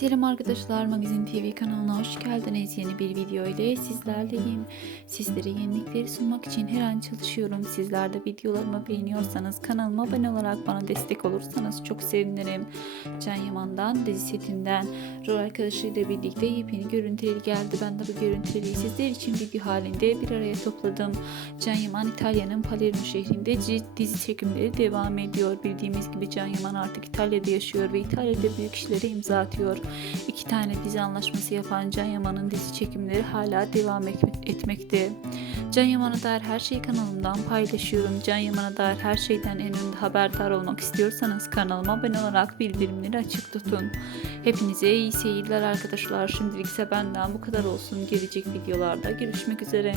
Selam arkadaşlar Magazin TV kanalına hoş geldiniz. Yeni bir video ile sizlerleyim. Sizlere yenilikleri sunmak için her an çalışıyorum. Sizler de videolarımı beğeniyorsanız kanalıma abone olarak bana destek olursanız çok sevinirim. Can Yaman'dan dizi setinden rol arkadaşıyla birlikte yepyeni görüntüleri geldi. Ben de bu görüntüleri sizler için video halinde bir araya topladım. Can Yaman İtalya'nın Palermo şehrinde dizi çekimleri devam ediyor. Bildiğimiz gibi Can Yaman artık İtalya'da yaşıyor ve İtalya'da büyük işlere imza atıyor. İki tane dizi anlaşması yapan Can Yaman'ın dizi çekimleri hala devam et- etmekte. Can Yaman'a dair her şeyi kanalımdan paylaşıyorum. Can Yaman'a dair her şeyden en önde haberdar olmak istiyorsanız kanalıma abone olarak bildirimleri açık tutun. Hepinize iyi seyirler arkadaşlar. Şimdilik ise benden bu kadar olsun. Gelecek videolarda görüşmek üzere.